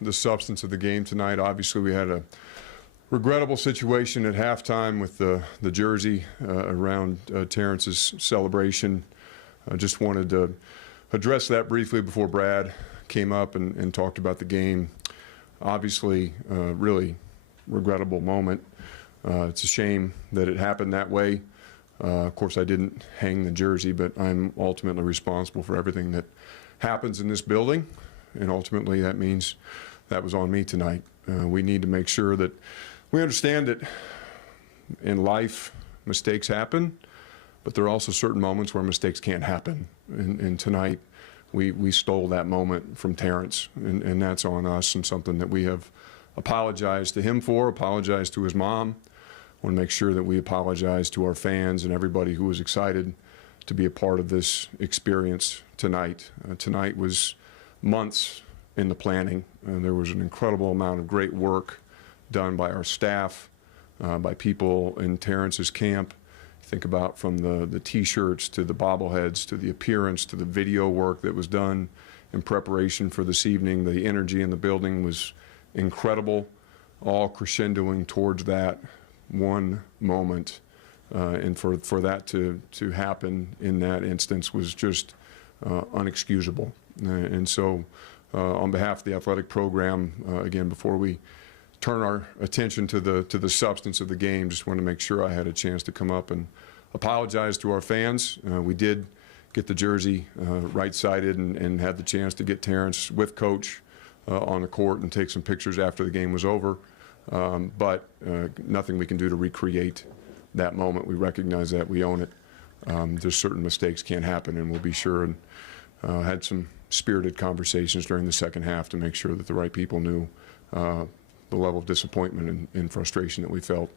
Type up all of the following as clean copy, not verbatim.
The substance of the game tonight, obviously we had a regrettable situation at halftime with the jersey around Terrence's celebration. I just wanted to address that briefly before Brad came up and talked about the game. Obviously, really regrettable moment. It's a shame that it happened that way. Of course, I didn't hang the jersey, but I'm ultimately responsible for everything that happens in this building, and ultimately that means that was on me tonight. We need to make sure that we understand that in life mistakes happen, but there are also certain moments where mistakes can't happen. And tonight we stole that moment from Terrence, and that's on us, and something that we have apologized to him for, apologized to his mom. I want to make sure that we apologize to our fans and everybody who was excited to be a part of this experience tonight. Tonight was months in the planning. There was an incredible amount of great work done by our staff, by people in Terrence's camp. Think about from the T-shirts to the bobbleheads to the appearance to the video work that was done in preparation for this evening. The energy in the building was incredible, all crescendoing towards that one moment. And for that to happen in that instance was just unexcusable. And so on behalf of the athletic program, again, before we turn our attention to the substance of the game, just want to make sure I had a chance to come up and apologize to our fans. We did get the jersey right-sided and had the chance to get Terrence with Coach on the court and take some pictures after the game was over. But nothing we can do to recreate that moment. We recognize that, we own it. There's certain mistakes can't happen, and we'll be sure and had some spirited conversations during the second half to make sure that the right people knew the level of disappointment and frustration that we felt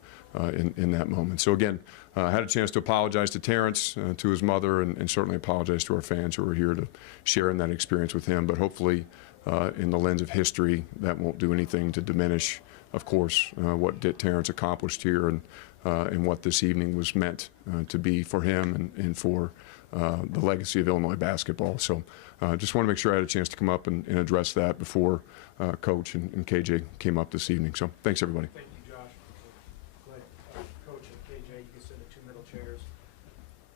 in that moment. So again, I had a chance to apologize to Terrence, to his mother, and certainly apologize to our fans who were here to share in that experience with him. But hopefully, in the lens of history, that won't do anything to diminish, of course, what Terrence accomplished here and what this evening was meant to be for him and for the legacy of Illinois basketball. So just want to make sure I had a chance to come up and address that before Coach and KJ came up this evening. So thanks, everybody. Thank you, Josh. Go ahead, Coach and KJ, you can sit in the two middle chairs.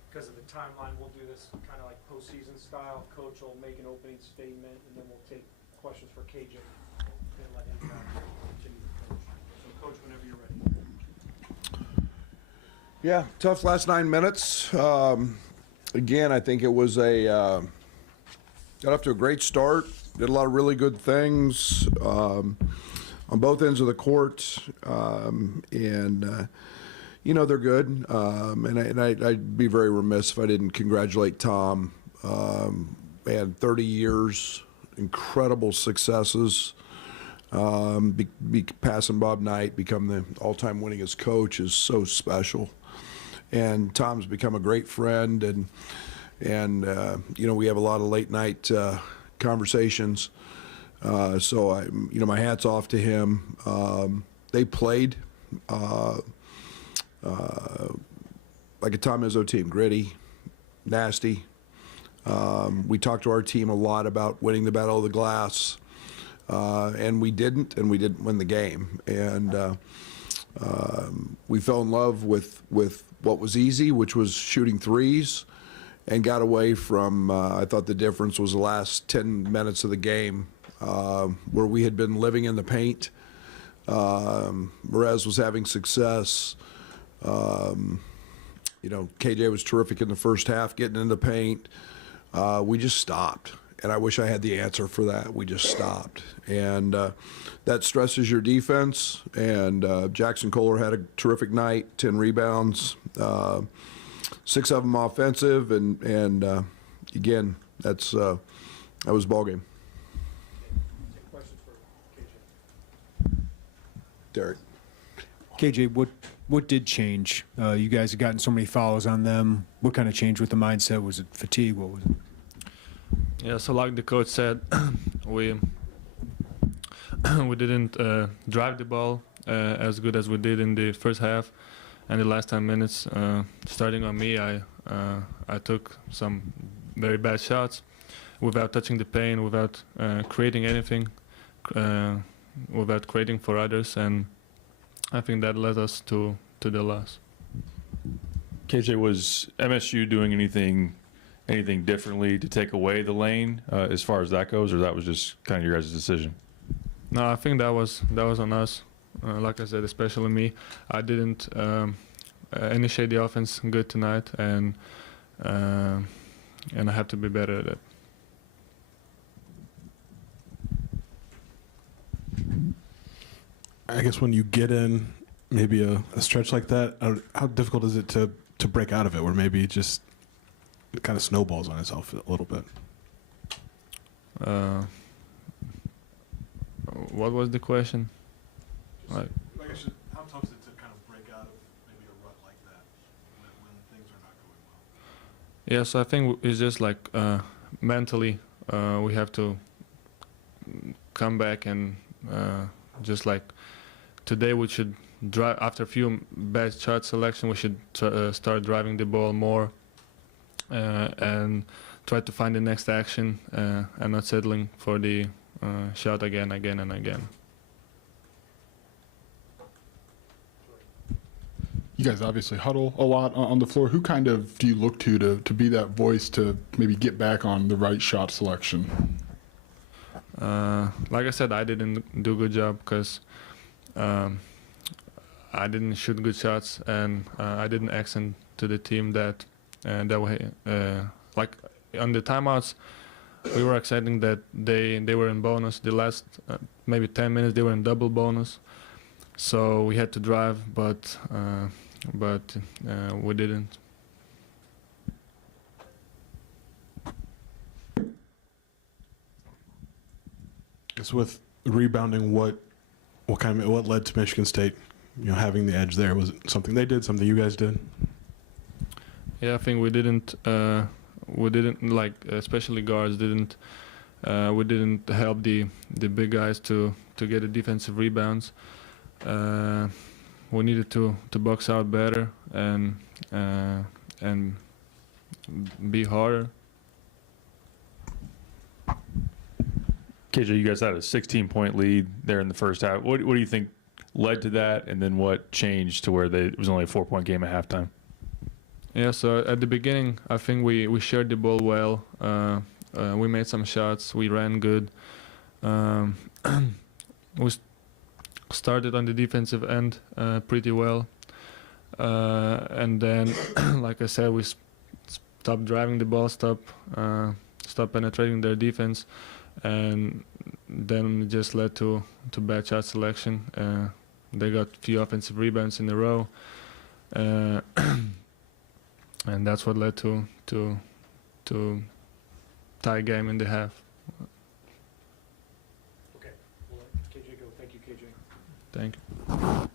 Because of the timeline, we'll do this kind of like postseason style. Coach will make an opening statement, and then we'll take questions for KJ and let him continue to coach. So, Coach, whenever you're ready. Yeah, tough last 9 minutes. Again, I think it was got off to a great start. Did a lot of really good things on both ends of the court, and you know they're good. And I'd be very remiss if I didn't congratulate Tom. Man, 30 years, incredible successes. Passing Bob Knight, become the all-time winningest coach is so special. And Tom's become a great friend, and you know, we have a lot of late night conversations. So my hat's off to him. They played like a Tom Izzo team, gritty, nasty. We talked to our team a lot about winning the battle of the glass, and we didn't win the game. And we fell in love with what was easy, which was shooting threes, and got away from, I thought the difference was the last 10 minutes of the game, where we had been living in the paint. Merez was having success. You know, KJ was terrific in the first half, getting in the paint. We just stopped, and I wish I had the answer for that. We just stopped, and that stresses your defense. And Jackson Kohler had a terrific night, 10 rebounds, 6 of them offensive, and again, that was ball game. Take questions for KJ. Derek. KJ, what did change? You guys have gotten so many fouls on them. What kind of changed with the mindset? Was it fatigue? What was it? Yeah, so like the coach said, we didn't drive the ball as good as we did in the first half, and the last 10 minutes, starting on me, I took some very bad shots without touching the paint, without creating anything. without creating for others, and I think that led us to the loss. KJ, was MSU doing anything differently to take away the lane as far as that goes, or that was just kind of your guys' decision? No, I think that was on us. Like I said, especially me. I didn't initiate the offense good tonight, and I have to be better at it. I guess when you get in maybe a stretch like that, how difficult is it to break out of it, where maybe it just kind of snowballs on itself a little bit? What was the question? Like, I guess how tough is it to kind of break out of maybe a rut like that when things are not going well? yeah, so I think it's just like mentally we have to come back and just like today we should drive after a few bad shot selection. We should start driving the ball more and try to find the next action and not settling for the shot again and again. You guys obviously huddle a lot on the floor. Who kind of do you look to be that voice to maybe get back on the right shot selection? Like I said, I didn't do a good job because I didn't shoot good shots, and I didn't accent to the team that way. Like on the timeouts, we were accepting that they were in bonus. The last maybe 10 minutes they were in double bonus, so we had to drive, but we didn't. I guess with rebounding, what led to Michigan State, having the edge there? Was it something they did, something you guys did? Yeah, I think we didn't like, especially guards didn't. We didn't help the big guys to get the defensive rebounds. We needed to box out better and be harder. KJ, you guys had a 16-point lead there in the first half. What do you think led to that, and then what changed to where it was only a 4-point game at halftime? Yeah, so at the beginning, I think we shared the ball well. We made some shots. We ran good. We started on the defensive end pretty well. And then, like I said, we stopped driving the ball, stopped penetrating their defense. And then it just led to bad shot selection. They got a few offensive rebounds in a row. And that's what led to tie game in the half. Okay, we'll let KJ go. Thank you, KJ. Thank you.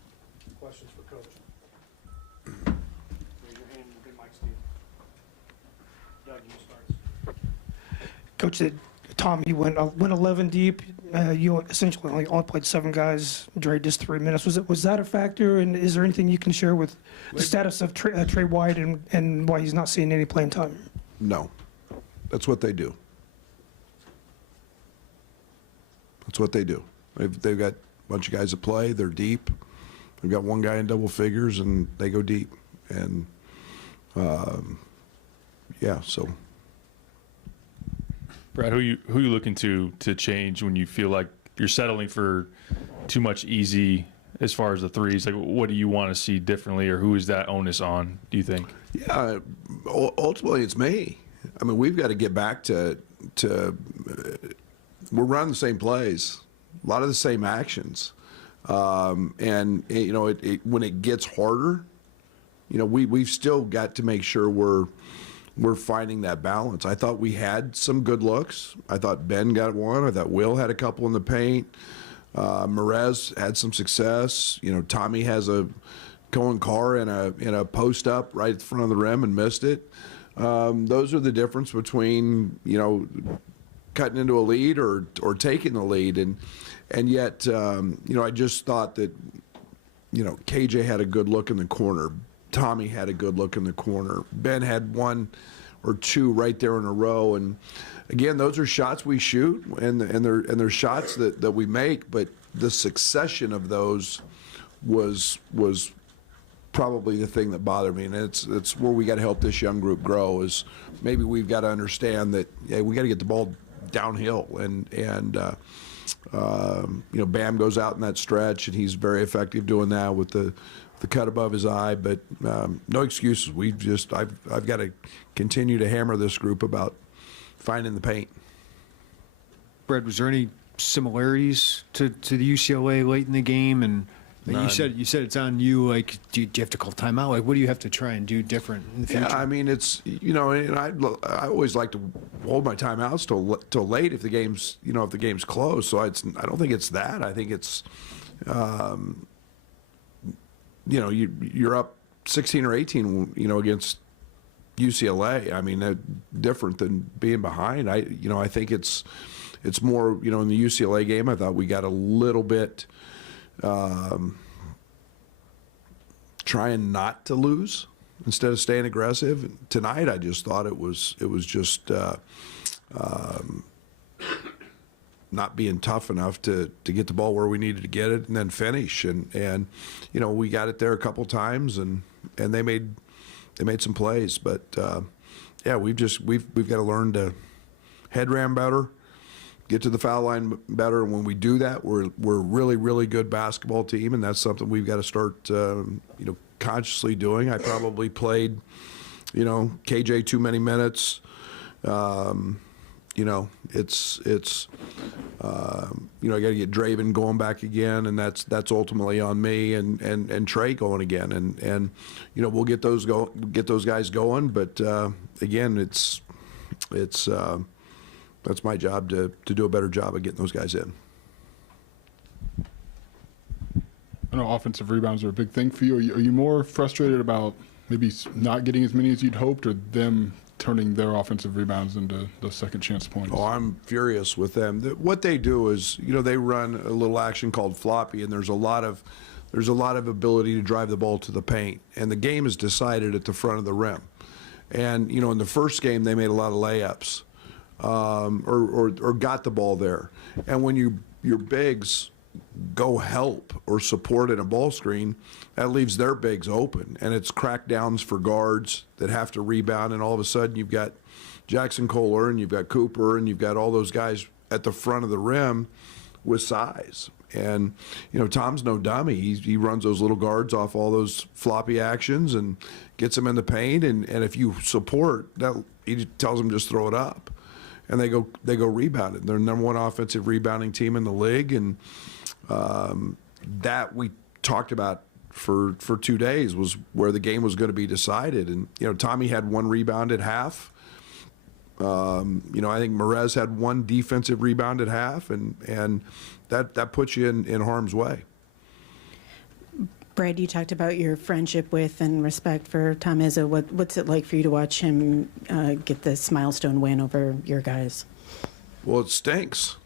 Questions for Coach? Raise your hand, we'll get Mike Steve. Doug, you start. Coach, Tom, you went 11 deep. You essentially only played 7 guys. Dre just 3 minutes. Was that a factor? And is there anything you can share with the status of Trey White and why he's not seeing any playing time? No. That's what they do. That's what they do. They've got a bunch of guys that play. They're deep. They've got one guy in double figures, and they go deep. And, yeah, so. Brad, who you looking to change when you feel like you're settling for too much easy as far as the threes? Like, what do you want to see differently, or who is that onus on, do you think? Yeah, Ultimately, it's me. I mean, we've got to get back to we're running the same plays, a lot of the same actions. And, when it gets harder, we've still got to make sure we're finding that balance. I thought we had some good looks. I thought Ben got one. I thought Will had a couple in the paint. Merez had some success. Tommy has a Cohen Carr in a post up right at the front of the rim and missed it. Those are the difference between cutting into a lead or taking the lead, and yet I just thought that KJ had a good look in the corner. Tommy had a good look in the corner. Ben had one or two right there in a row. And again, those are shots we shoot, and they're shots that we make. But the succession of those was probably the thing that bothered me, and it's where we got to help this young group grow. Is maybe we've got to understand that we got to get the ball downhill, and Bam goes out in that stretch, and he's very effective doing that with the cut above his eye. But no excuses. I've got to continue to hammer this group about finding the paint. Brad, was there any similarities to the UCLA late in the game? And you said it's on you. Like, do you have to call timeout? Like, what do you have to try and do different in the future? Yeah, I mean, it's and I always like to hold my timeouts till late if the game's close. So I don't think it's that. I think it's you're up 16 or 18 against UCLA. I mean, different than being behind. I think it's more in the UCLA game. I thought we got a little bit. Trying not to lose instead of staying aggressive. Tonight, I just thought it was just not being tough enough to get the ball where we needed to get it and then finish. And we got it there a couple times, and they made some plays. But we've got to learn to head ram better, get to the foul line better. And when we do that, we're a really, really good basketball team, and that's something we've got to start, consciously doing. I probably played, KJ too many minutes. It's I got to get Draven going back again, and that's ultimately on me and Trey going again, and we'll get those guys going. But again, it's that's my job to do a better job of getting those guys in. I know offensive rebounds are a big thing for you. Are you more frustrated about maybe not getting as many as you'd hoped, or them turning their offensive rebounds into those second chance points? Oh, I'm furious with them. What they do is, they run a little action called floppy, and there's a lot of ability to drive the ball to the paint, and the game is decided at the front of the rim. And in the first game, they made a lot of layups, or got the ball there. And when your bigs go help or support in a ball screen, that leaves their bigs open, and it's crackdowns for guards that have to rebound, and all of a sudden you've got Jackson Kohler and you've got Cooper and you've got all those guys at the front of the rim with size. And Tom's no dummy. He runs those little guards off all those floppy actions and gets them in the paint, and if you support that, he tells them just throw it up, and they go rebound it. They're the #1 offensive rebounding team in the league, and that we talked about for 2 days was where the game was going to be decided. And Tommy had 1 rebound at half. I think Merez had 1 defensive rebound at half, and that puts you in harm's way. Brad, you talked about your friendship with and respect for Tom Izzo. What's it like for you to watch him get this milestone win over your guys? Well, it stinks.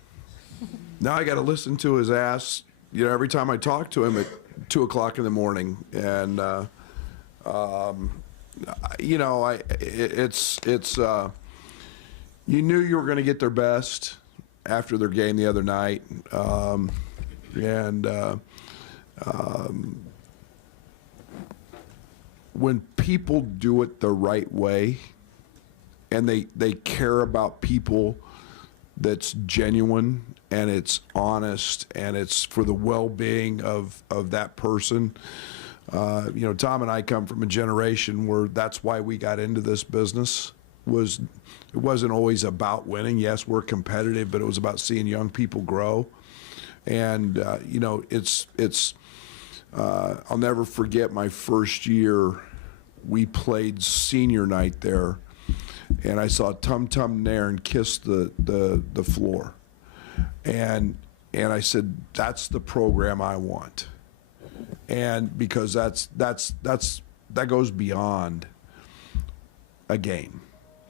Now I got to listen to his ass, every time I talk to him at 2 o'clock in the morning, and it's you knew you were going to get their best after their game the other night, when people do it the right way, and they care about people, that's genuine and it's honest and it's for the well-being of that person. Tom and I come from a generation where that's why we got into this business. It wasn't always about winning. Yes, we're competitive, but it was about seeing young people grow. And I'll never forget my first year. We played senior night there, and I saw Tum Tum Nairn kiss the floor, and I said, that's the program I want, and because that goes beyond a game.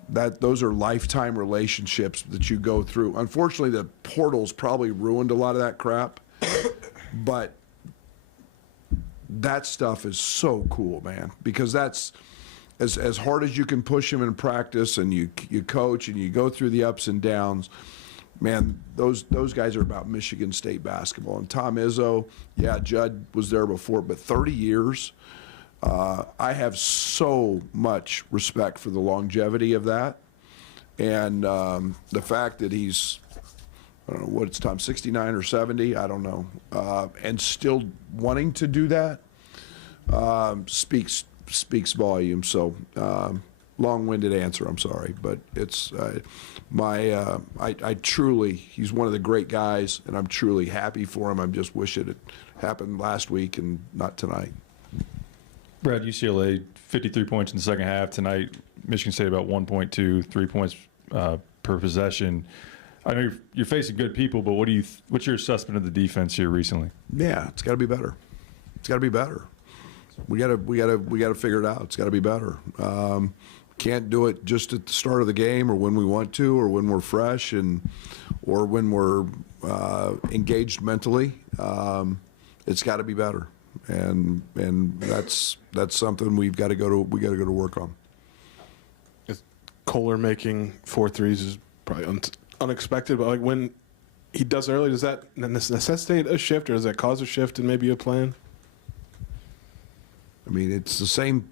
Those are lifetime relationships that you go through. Unfortunately, the portal's probably ruined a lot of that crap, but that stuff is so cool, man, because that's as hard as you can push him in practice, and you coach and you go through the ups and downs, man, those guys are about Michigan State basketball. And Tom Izzo, yeah, Judd was there before, but 30 years. I have so much respect for the longevity of that, and the fact that he's, I don't know what it's Tom, 69 or 70, I don't know, and still wanting to do that speaks volumes. So long-winded answer, I'm sorry, but it's I truly, he's one of the great guys, and I'm truly happy for him. I just wish it had happened last week and not tonight. Brad, UCLA 53 points in the second half tonight. Michigan State about 1.2, 3 points per possession. I know you're facing good people, but what's your assessment of the defense here recently? Yeah, it's got to be better. It's got to be better. We got to figure it out. It's got to be better. Can't do it just at the start of the game or when we want to or when we're fresh or when we're engaged mentally. It's got to be better, and that's something we got to go to work on. Kohler making 4 threes is probably unexpected, but like when he does early, does that necessitate a shift, or does that cause a shift in maybe a plan? I mean, it's the same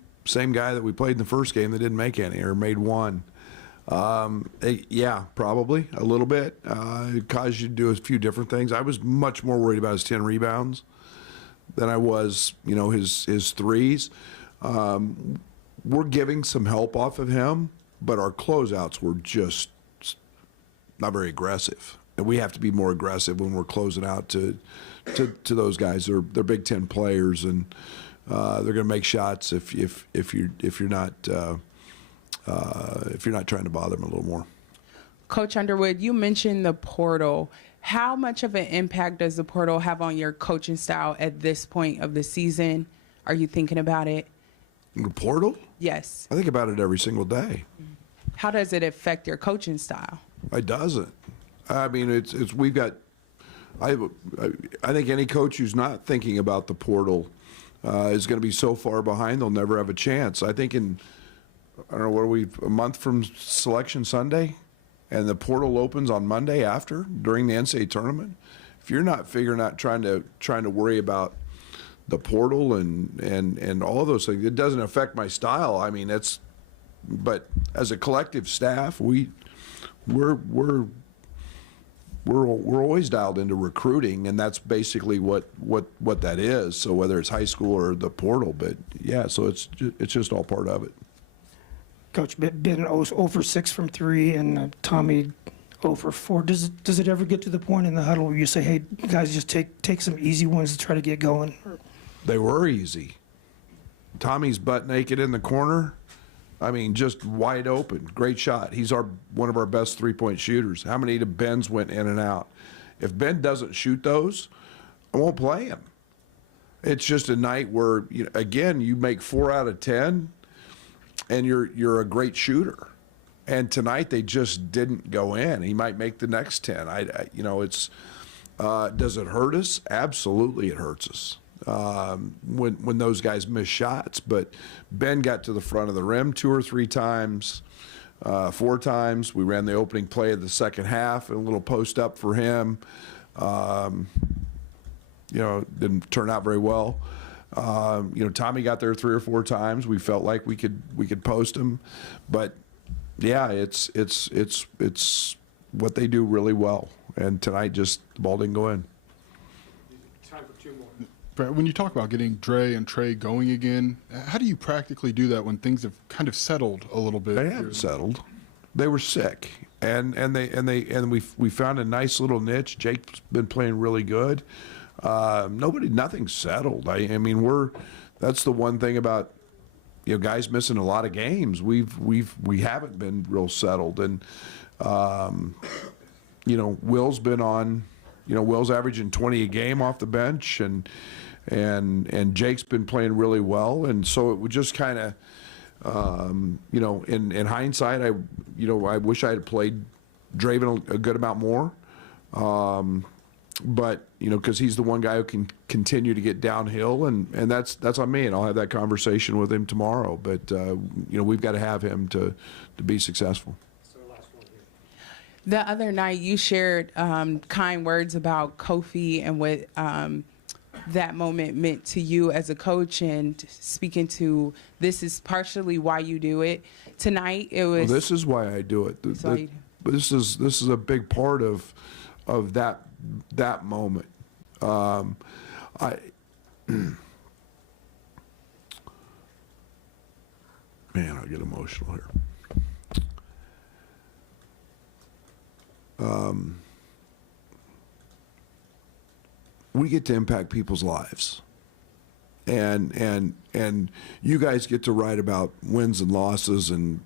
guy that we played in the first game that didn't make any or made one. Yeah, probably a little bit. It caused you to do a few different things. I was much more worried about his 10 rebounds than I was, his threes. We're giving some help off of him, but our closeouts were just not very aggressive. And we have to be more aggressive when we're closing out to those guys. They're Big Ten players, and they're going to make shots if you're not trying to bother them a little more. Coach Underwood, you mentioned the portal. How much of an impact does the portal have on your coaching style at this point of the season? Are you thinking about it? The portal? Yes. I think about it every single day. How does it affect your coaching style? It doesn't. I mean, we've got. I think any coach who's not thinking about the portal is going to be so far behind they'll never have a chance. I think I don't know, what are we, a month from Selection Sunday, and the portal opens on Monday after during the NCAA tournament. If you're not trying to worry about the portal and all of those things, it doesn't affect my style. I mean, but as a collective staff, we're always dialed into recruiting, and that's basically what that is. So whether it's high school or the portal, but yeah, so it's just all part of it. Coach, Ben 0 for 6 from 3, and Tommy 0 for 4. Does it ever get to the point in the huddle where you say, "Hey, guys, just take some easy ones to try to get going"? They were easy. Tommy's butt naked in the corner. I mean, just wide open. Great shot. He's one of our best three-point shooters. How many of Ben's went in and out? If Ben doesn't shoot those, I won't play him. It's just a night where, again, you make 4 out of 10, and you're a great shooter. And tonight they just didn't go in. He might make the next 10. Does it hurt us? Absolutely, it hurts us. When those guys miss shots, but Ben got to the front of the rim 2 or 3 times, 4 times. We ran the opening play of the second half, and a little post up for him. Didn't turn out very well. Tommy got there 3 or 4 times. We felt like we could post him, but yeah, it's what they do really well. And tonight, just the ball didn't go in. Time for 2 more. Brad, when you talk about getting Dre and Trey going again, how do you practically do that when things have kind of settled a little bit? They haven't settled. They were sick, and we found a nice little niche. Jake's been playing really good. Nothing's settled. I mean, that's the one thing about guys missing a lot of games. We haven't been real settled, and Will's been on. Will's averaging 20 a game off the bench, and Jake's been playing really well, and so it would just kind of, in hindsight, I wish I had played Draven a good amount more. but because he's the one guy who can continue to get downhill, and that's on me, and I'll have that conversation with him tomorrow. But we've got to have him to be successful. The other night, you shared kind words about Kofi and what that moment meant to you as a coach, and speaking to this is partially why you do it. Tonight, it was. Well, this is why I do it. But this is a big part of that moment. Man, I get emotional here. We get to impact people's lives, and you guys get to write about wins and losses and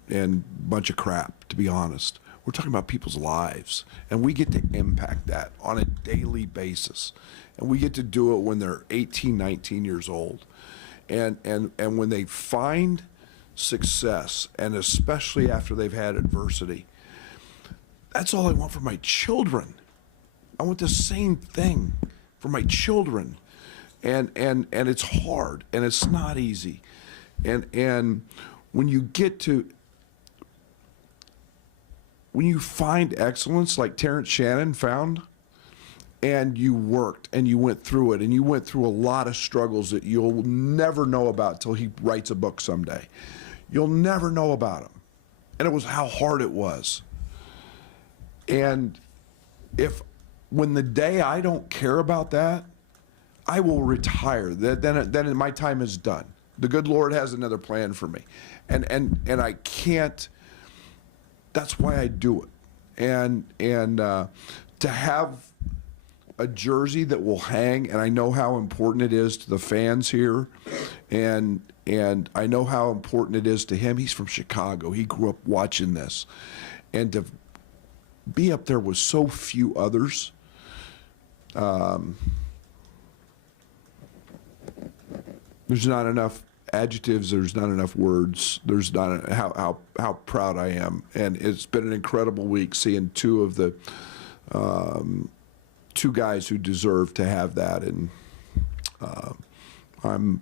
bunch of crap. To be honest, we're talking about people's lives, and we get to impact that on a daily basis, and we get to do it when they're 18, 19 years old, and when they find success, and especially after they've had adversity. That's all I want for my children. I want the same thing for my children, and it's hard, and it's not easy, and when you find excellence like Terrence Shannon found, and you worked and you went through it, and you went through a lot of struggles that you'll never know about till he writes a book someday. You'll never know about them, and it was how hard it was. And when the day I don't care about that, I will retire. Then my time is done. The good Lord has another plan for me, and I can't. That's why I do it. And to have a jersey that will hang, and I know how important it is to the fans here, and I know how important it is to him. He's from Chicago. He grew up watching this, and to be up there with so few others. There's not enough adjectives. There's not enough words. There's not how proud I am, and it's been an incredible week seeing two of the two guys who deserve to have that, and I'm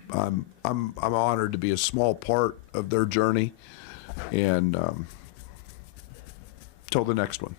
honored to be a small part of their journey, and till the next one.